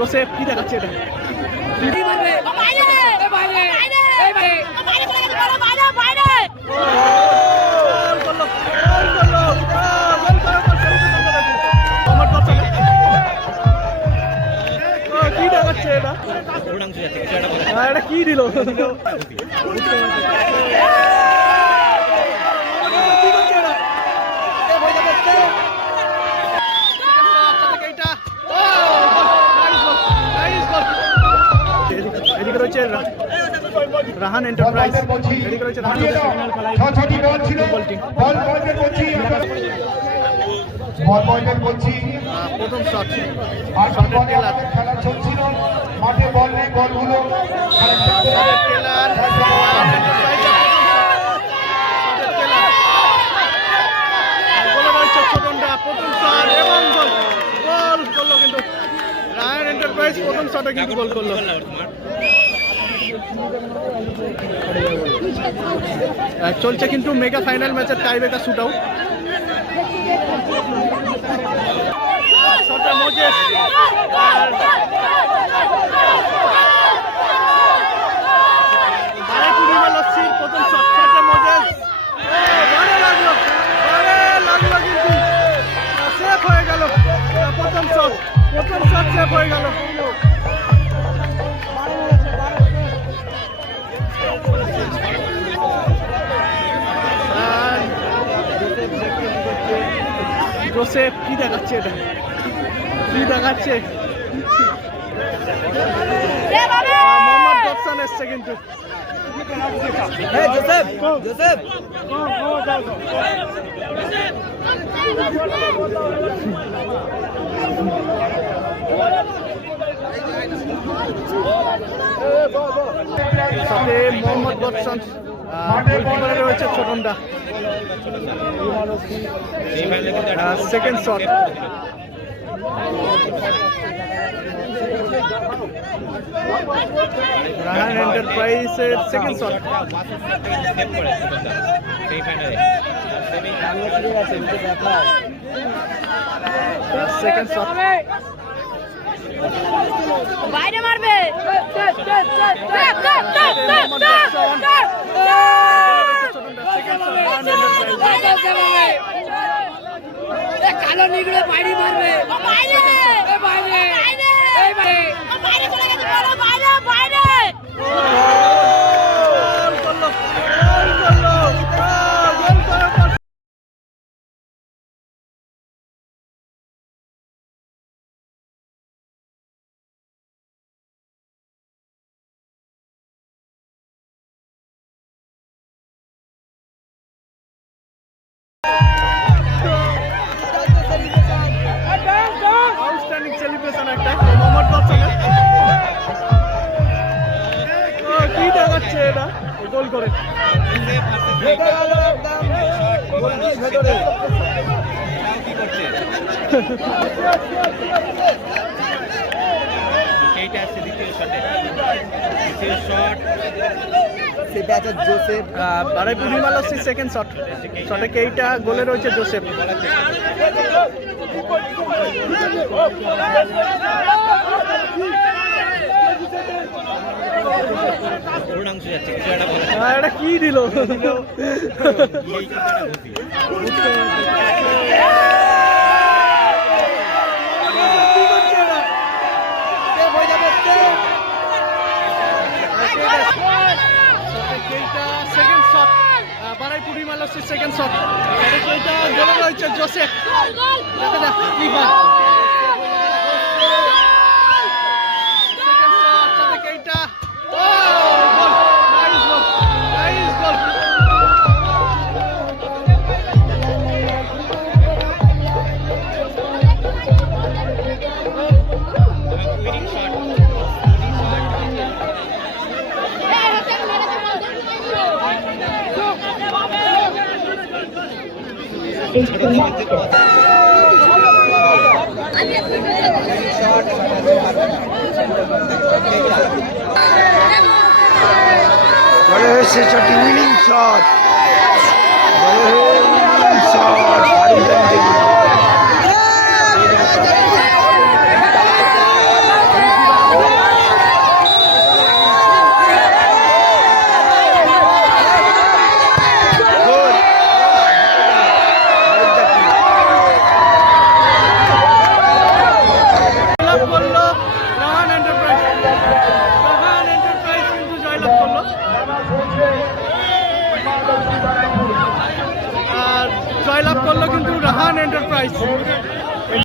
Joseph কি দেখাচ্ছে এটা? গোল করল, গোল রা- রাহান এন্টারপ্রাইজ রেডি করেছে রাহান ছটি বল ছিল বল বয়দের বলছি বল বয়দের বলছি প্রথম শট আর শটের টেলার খেলা চলছিল মাঠে বল নেই বলগুলো শটের টেলার রাহান এন্টারপ্রাইজের প্রথম শট। শটের টেলার গোলে রয়েছে ছোটনটা প্রথম শট এবং গোল গোল করল কিন্তু রাহান এন্টারপ্রাইজ প্রথম শটে কিন্তু গোল করল? চলছে কিন্তু মেগা ফাইনাল ম্যাচের টাই ব্রেকার শুট আউট শটে মোজেস। প্রথম শট প্রথম হয়ে গেল। জোসেফ কি দেখাচ্ছে এটা? কি দেখাচ্ছে? মোহাম্মদ গপসান এসছে কিন্তু। সাথে মোহাম্মদ গোলকিপারে রয়েছে ছোটনটা সেকেন্ড শট রাহান এন্টারপ্রাইজের সেকেন্ড শট সেকেন্ড শট বাইরে মারবে কালো নিগড়ে বাইরে মারবে বাইরে বাইরে বাইরে বাইরে বাইরে এইটা আসছে দ্বিতীয় শটে দ্বিতীয় শট সে ব্যাচার জোসেফ বারে সেকেন্ড শট শটে কেইটা গোলে রয়েছে জোসেফ এটা কি দিল। সেকেন্ড শট বারাই পূর্ণিমা সেকেন্ড শট কেইটা গোলে রয়েছে দেখা বলে হয়েছে শটটি উইনিং শট বলে উইনিং শট জয়লাভ করল কিন্তু রাহান এন্টারপ্রাইজ